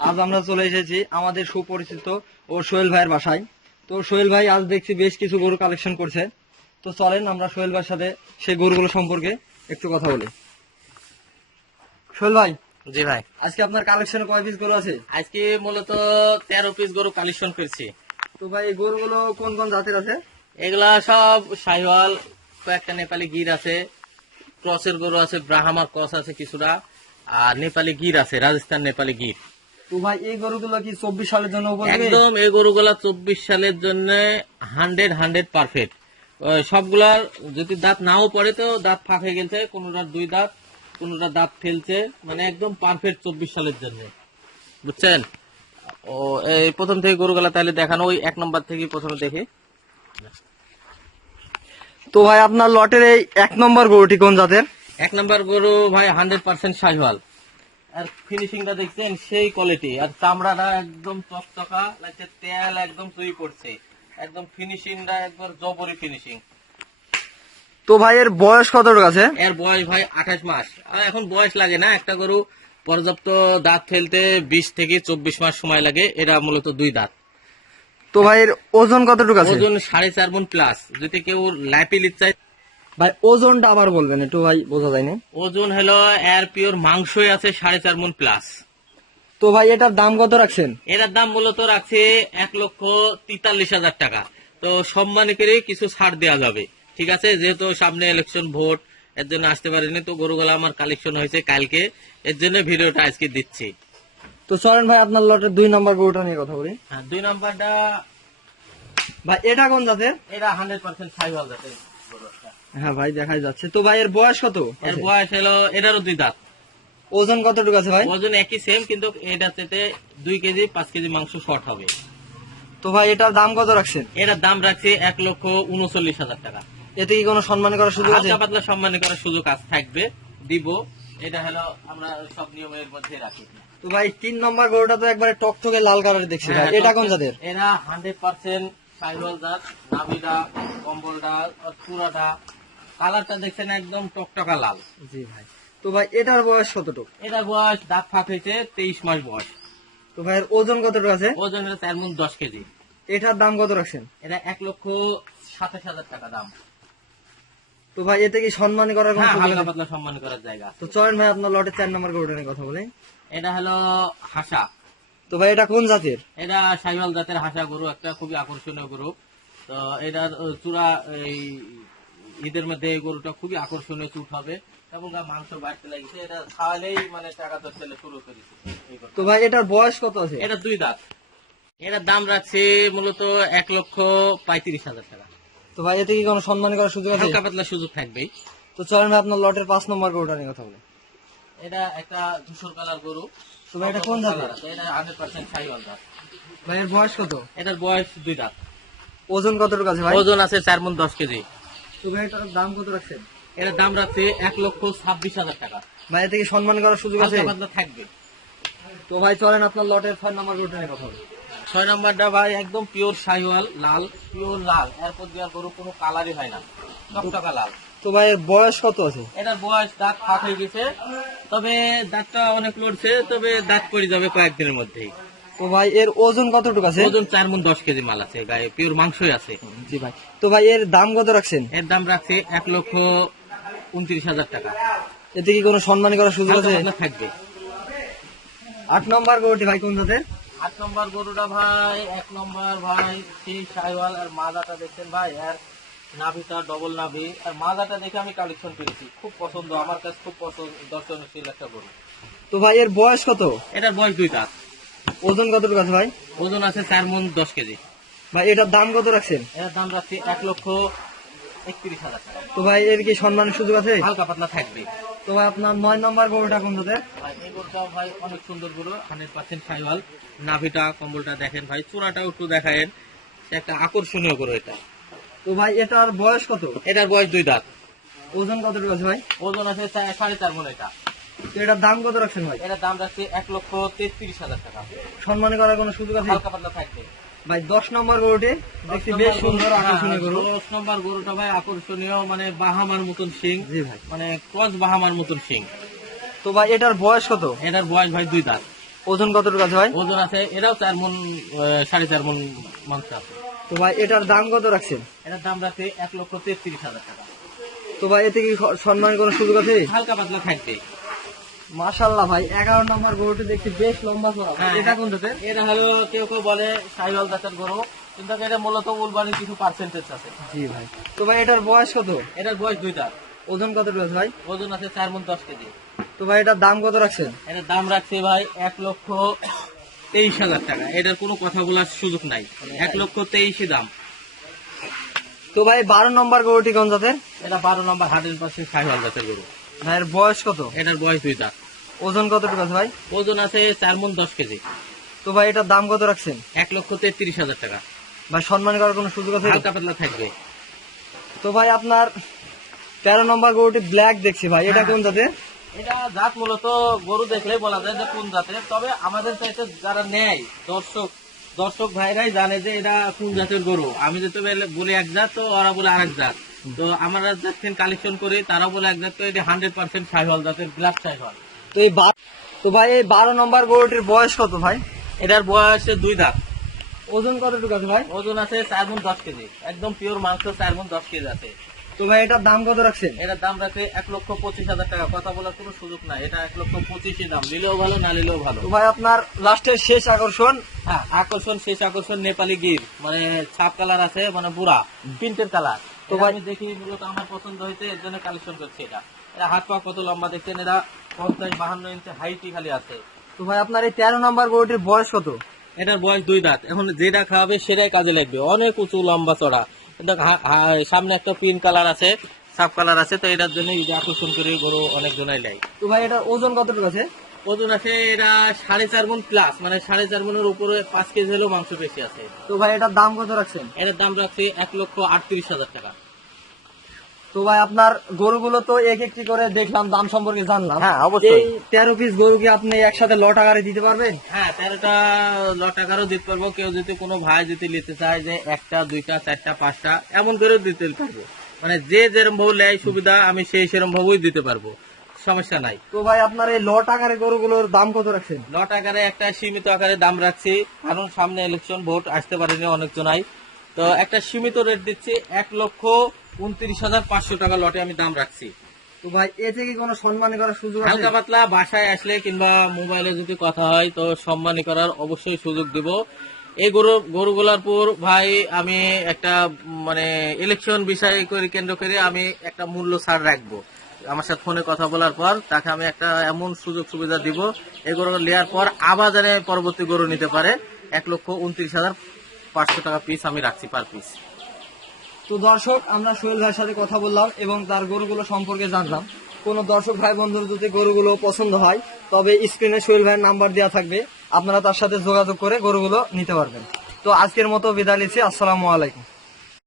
আজ আমরা চলে এসেছি আমাদের সুপরিচিত ও সোহেল ভাইয়ের বাসায়। তো সোহেল ভাই আজ দেখছি বেশ কিছু গরু কালেকশন করছে। তো চলেন আমরা সোহেল ভাইয়ের সাথে সেই গরুগুলো সম্পর্কে একটু কথা বলি। সোহেল ভাই জি ভাই। আজকে আপনার কালেকশনে কয় পিস গরু আছে? আজকে মূলত তেরো পিস গরু কালেকশন করছি। তো ভাই এই গরুগুলো কোন কোন জাতের আছে? এগুলা সব শাহিওয়াল কয়েকটা নেপালি গির আছে ক্রসের গরু আছে ব্রাহ্মার ক্রস আছে কিছুটা আর নেপালি গির আছে রাজস্থান নেপালি গির। তো ভাই এই গরুগুলো কি চব্বিশ সালের জন্য একদম এই গরুগুলা চব্বিশ সালের জন্য হান্ড্রেড হান্ড্রেড পারফেক্ট সবগুলার যদি দাঁত নাও পড়ে তো দাঁত ফাঁক হয়ে গেছে কোনোটার দুই দাঁত কোনোটা দাঁত ফেলছে মানে একদম পারফেক্ট চব্বিশ সালের জন্য। বুঝছেন? ও এই প্রথম থেকে গরুগুলা তাহলে দেখানো ওই এক নম্বর থেকে প্রথমে দেখে। তো ভাই আপনার লটের এই এক নম্বর গরুটি কোন জাতের? এক নম্বর গরু ভাই হান্ড্রেড পার্সেন্ট শাহিওয়াল। আর ফিনিশিংটা দেখছেন সেই কোয়ালিটি আর চামড়াটা একদম চকচকা লাগছে তেল একদম চুই করছে একদম ফিনিশিংটা একবার জবরি ফিনিশিং তো ভাই এর বয়স কতটুকু আছে? এর বয়স ভাই আঠাশ মাস। আর এখন বয়স লাগে না একটা গরু পর্যাপ্ত দাঁত ফেলতে বিশ থেকে চব্বিশ মাস সময় লাগে এরা মূলত দুই দাঁত। তো ভাই এর ওজন কতটুকু আছে? ওজন সাড়ে চার মন প্লাস যদি কেউ লাইপিল চায় ভাই ওজনটা আবার বলবেন একটু ভাই বোঝা যায় না। ওজন হলো এর পিওর মাংসই আছে সাড়ে চার মন প্লাস তো ভাই এটার দাম কত রাখছেন? এটার দাম মূলত রাখছে এক লক্ষ তেতাল্লিশ হাজার টাকা। তো সম্মানী করে কিছু ছাড় দেওয়া যাবে ঠিক আছে? যেহেতু সামনে ইলেকশন ভোট এর জন্য আসতে পারিনি তো গরুগুলো আমার কালেকশন হয়েছে কালকে এর জন্য ভিডিওটা আজকে দিচ্ছি। তো সরেন ভাই আপনার লটের দুই নম্বর গরুটা নিয়ে কথা বলি। হ্যাঁ দুই নাম্বারটা ভাই এটা কোন জাতের? এটা হান্ড্রেড পার্সেন্ট সাইওয়াল যাতে হ্যাঁ ভাই দেখাই যাচ্ছে। তো ভাই এর বয়স কত? এর বয়স হলো এটারও দুই দাঁত। ওজন কতটুকু আছে ভাই? ওজন একই সেম কিন্তু এটা থেকে দুই কেজি পাঁচ কেজি মাংস শর্ট হবে। তো ভাই এটার দাম কত রাখছেন? এটার দাম রাখছে এক লক্ষ উনচল্লিশ হাজার টাকা। এতে কি কোনো সম্মান করার সুযোগ আছে? পাতলা সম্মানী করার সুযোগ আজ থাকবে দিব। এটা হলো আমরা সব নিয়মের মধ্যে রাখি। তো ভাই তিন নম্বর গরুটা তো একবারে টকটকে লাল কালারের দেখছি হ্যাঁ, এটা কোন জাতের? এরা হান্ড্রেড পার্সেন্ট সাইওয়াল জাত নাভিটা কম্বলটা আর চূড়াটা কালারটা দেখছেন একদম টকটকা লাল। জি ভাই। তো ভাই এটার বয়স কতটুকু? এটার বয়স দাঁত ফাঁক হয়েছে তেইশ মাস বয়স। তো ভাই ওজন কতটুকু আছে? ওজন চার মন দশ কেজি। এটার দাম কত রাখছেন? এটা এক লক্ষ সাতাশ হাজার টাকা দাম। তো ভাই এতে কি সম্মান করার কোনো হ্যাঁ হালকা পাতলা সম্মান করার জায়গা তো চলেন ভাই আপনার লটের চার নম্বর গরুটা নিয়ে কথা বলি। এটা হলো হাসা। তো ভাই এটা কোন জাতের? এটা সাইওয়াল জাতের হাসা গরু একটা খুবই আকর্ষণীয় গরু। তো এটার চূড়া এই ঈদের মধ্যে এই গরুটা খুবই আকর্ষণীয় চুট হবে এবং মাংস বাড়তে লাগিছে। এটা খাওয়ালেই মানে টাকা তো ছেলে শুরু করেছে তো ভাই এটার বয়স কত আছে? এটা দুই দাঁত। এটার দাম রাখছে মূলত এক লক্ষ পঁয়ত্রিশ হাজার টাকা। তো ভাই এতে কি কোনো সম্মান করার সুযোগ আছে? হালকা পাতলা সুযোগ থাকবেই। তো চলেন ভাই আপনার লটের পাঁচ নম্বর গরুটা নিয়ে কথা বলে। এটা একটা ধূসর কালার গরু। তো ভাই এটা কোন জাতের এটা হান্ড্রেড পার্সেন্ট সাইওয়াল জাত ভাই এর বয়স কত? এটার বয়স দুই দাঁত। ওজন কতটুকু আছে ভাই? ওজন আছে চার দশ কেজি। তো ভাই এটার দাম কত রাখছেন? এটার দাম রাখছে এক লক্ষ ছাব্বিশ হাজার টাকা। ভাই এতে কি সম্মান করার সুযোগ আছে? পাতলা থাকবে। তো ভাই চলেন আপনার লটের ছয় নম্বর গরুটা নিয়ে কথা বলি। ছয় নম্বরটা ভাই একদম পিওর শাহিওয়াল লাল। পিওর লাল। এরপর দেওয়ার গরু কোনো কালারই হয় না। টকটকা লাল। তো ভাই এর বয়স কত আছে? এটার বয়স দাঁত ফাঁক হয়ে গেছে। তবে দাঁতটা অনেক লড়ছে তবে দাঁত পড়ে যাবে কয়েকদিনের মধ্যেই। তো ভাই এর ওজন কতটুকু আছে? ওজন চার মন দশ কেজি মাল আছে গায়ে পিওর মাংসই আছে। জি ভাই। তো ভাই এর দাম কত রাখছেন? এর দাম রাখছে এক লক্ষ উনত্রিশ হাজার টাকা। এতে কি কোনো সম্মান করার সুযোগ আছে? থাকবে। আট নম্বর গরুটি ভাই কোন জাতের? আট নম্বর গরুটা ভাই এক নম্বর ভাই সেই সাইওয়াল আর মাদাটা দেখছেন ভাই আর নাভিটা ডবল নাভি। আর মাদাটা দেখে আমি কালেকশন করেছি খুব পছন্দ আমার কাছে খুব পছন্দ। দর্শনশীল একটা গরু। তো ভাই এর বয়স কত? এটার বয়স দুই দাঁত ওজন কতটুকু আছে ভাই? ওজন আছে চার মন দশ কেজি। ভাই এটার দাম কত রাখছেন? এটার দাম রাখছি এক লক্ষ একত্রিশ হাজার টাকা। তো ভাই এর কি সম্মানের সুযোগ আছে? হালকা পাতলা থাকবে। তো ভাই আপনার নয় নম্বর গরুটা কোন জাতের ভাই এই গরুটা ভাই অনেক সুন্দর গরু হান্ড্রেড পার্সেন্ট সাইওয়াল। নাভিটা কম্বলটা দেখেন ভাই চূড়াটাও একটু দেখায়েন। একটা আকর্ষণীয় গরু এটা। তো ভাই এটার বয়স কত? এটার বয়স দুই দাঁত। ওজন কতটুকু আছে ভাই? ওজন আছে সাড়ে চার মন এটা। এটার দাম কত রাখছেন ভাই? এটার দাম রাখছে এক লক্ষ তেত্রিশ হাজার টাকা। সম্মান করার কোনো সুযোগ আছে? হালকা পাতলা থাকবে। ভাই দশ নম্বর গরুটি দেখছি বেশ সুন্দর আকর্ষণীয় গরু। দশ নম্বর গরুটা ভাই আকর্ষণীয় মানে বাহামার মতন সিং জি ভাই। মানে ক্রস বাহামার মতন সিং তো ভাই এটার বয়স কত? এটার বয়স ভাই দুই দাঁত। ওজন কতটুকু আছে ভাই? ওজন আছে এটাও চার মন সাড়ে চার মন মাংস আছে। তো ভাই এটার দাম কত রাখছেন? এটার দাম রাখছে এক লক্ষ তেত্রিশ হাজার টাকা। তো ভাই এতে কি স- সম্মানের কোনো সুযোগ আছে? হালকা পাতলা থাকবে। মাশাল্লাহ ভাই এগারো নম্বর গরুটি দেখছি বেশ লম্বা চড়া হ্যাঁ, এটা কোন জাতের এটা হলো কেউ কেউ বলে সাইওয়াল জাতের গরু কিন্তু এটা মূলত উলবাড়ির কিছু পার্সেন্টেজ আছে। জি ভাই। তো ভাই এটার বয়স কত? এটার বয়স দুইটা ওজন কত আছে ভাই? ওজন আছে চার মন দশ কেজি। তো ভাই এটার দাম কত রাখছেন? এটার দাম রাখছে ভাই এক লক্ষ তেইশ হাজার টাকা। এটার কোনো কথা বলার সুযোগ নাই। এক লক্ষ তেইশে দাম। তো ভাই বারো নম্বর গরুটি কোন জাতের? এটা বারো নম্বর হান্ড্রেড পার্সেন্ট সাইওয়াল জাতের গরু। ভাইয়ের বয়স কত? এটার বয়স দুই দাঁত। ওজন কতটুকু আছে ভাই? ওজন আছে চার মন দশ কেজি। তো ভাই এটার দাম কত রাখছেন? এক লক্ষ তেত্রিশ হাজার টাকা। ভাই সম্মান করার কোনো সুযোগ আছে? হালকা পাতলা থাকবে। তো ভাই আপনার তেরো নম্বর গরুটি ব্ল্যাক দেখছি ভাই। এটা কোন জাতের? এটা জাত মূলত গরু দেখলে বলা যায় যে কোন জাতের। তবে আমাদের চাইতে যারা নেয় দর্শক দর্শক ভাইরাই জানে যে এটা কোন জাতের গরু। আমি যদি বলে- এক জাত তো ওরা বলে আরেক জাত। তো আমরা যখন কালেকশন করি তারা বলে এক জাত তো এটা হান্ড্রেড পার্সেন্ট সাইহল জাতের ব্ল্যাক সাইহল তো এই তো ভাই এই বারো নম্বর গরুটির বয়স কত ভাই? এটার বয়স দুই দাঁত। ওজন কতটুকু আছে ভাই? ওজন আছে চার গুণ দশ কেজি। একদম পিওর মাংস চার গুণ দশ কেজি আছে। তো ভাই এটার দাম কত রাখছেন? এটার দাম রাখে এক লক্ষ পঁচিশ হাজার টাকা। কথা বলার কোনো সুযোগ নাই। এটা এক লক্ষ পঁচিশই দাম। নিলেও ভালো না নিলেও ভালো। তো ভাই আপনার লাস্টের শেষ আকর্ষণ? হ্যাঁ আকর্ষণ শেষ আকর্ষণ নেপালি গির। মানে ছাপ কালার আছে মানে বুড়া প্রিন্টের কালার। তো তো ভাই- আমি দেখি মূলত আমার পছন্দ হয়েছে এর জন্য কালেকশন করছি এটা। এটা হাত পা কত লম্বা দেখছেন? এরা পঞ্চাশ বাহান্ন ইঞ্চি হাইটই খালি আছে। তো ভাই আপনার এই তেরো নম্বর গরুটির বয়স কত? এটার বয়স দুই দাঁত। এখন যেটা খাওয়াবে সেটাই কাজে লাগবে। অনেক উঁচু লম্বা চড়া। হা- সামনে একটা পিন কালার আছে সাব কালার আছে তো এটার জন্য আকর্ষণ করে গরু অনেক জনাই নেয়। তো ভাই এটা ওজন কতটুকু আছে? ওজন আছে এটা সাড়ে চার গুণ প্লাস মানে সাড়ে চার গুণের উপরে পাঁচ কেজি হলেও মাংস বেশি আছে। তো ভাই এটার দাম কত রাখছেন? এটার দাম রাখছে এক লক্ষ আটত্রিশ হাজার টাকা। তো ভাই আপনার গরুগুলো তো এক একটি করে দেখলাম দাম সম্পর্কে জানলাম। হ্যাঁ, অবশ্যই। এই তেরো পিস গরু কি আপনি একসাথে লট আকারে দিতে পারবেন? হ্যাঁ তেরোটা লট টাকারও দিতে পারব। কেউ যদি কোনো ভাই যদি নিতে চায় যে একটা দুইটা চারটা পাঁচটা এমন করেও দিতে পারব। মানে যে যেরকম ভাবে নেয় সুবিধা আমি সেই সেরকম ভাবেই দিতে পারব। সমস্যা নাই। তো ভাই আপনার এই লট আকারে গরুগুলোর দাম কত রাখছেন? লট আকারে একটা সীমিত আকারে দাম রাখছি। কারণ সামনে ইলেকশন ভোট আসতে পারেনি অনেক অনেকজনাই। তো একটা সীমিত রেট দিচ্ছি এক লক্ষ উনত্রিশ হাজার পাঁচশো টাকা লটে আমি দাম রাখছি। তো ভাই এতে কি কোনো সম্মান করার সুযোগ হালকা পাতলা বাসায় আসলে কিংবা মোবাইলে যদি কথা হয় তো সম্মান করার অবশ্যই সুযোগ দিব। এই গরু গরুগুলার পর ভাই আমি একটা মানে ইলেকশন বিষয় করে কেন্দ্র করে আমি একটা মূল্য ছাড় রাখব। আমার সাথে ফোনে কথা বলার পর তাকে আমি একটা এমন সুযোগ সুবিধা দিব এই গরু নেওয়ার পর আবার যেন পরবর্তী গরু নিতে পারে। এক লক্ষ উনত্রিশ হাজার পাঁচশো টাকা পিস আমি রাখছি পার পিস তো দর্শক, আমরা সোহেল ভাইয়ের সাথে কথা বললাম এবং তার গরুগুলো সম্পর্কে জানলাম। কোন দর্শক ভাই বন্ধুর যদি গরুগুলো পছন্দ হয়, তবে স্ক্রিনে সোহেল ভাইয়ের নাম্বার দেওয়া থাকবে। আপনারা তার সাথে যোগাযোগ করে গরুগুলো নিতে পারবেন। তো আজকের মতো বিদায় নিচ্ছি। আসসালামু আলাইকুম।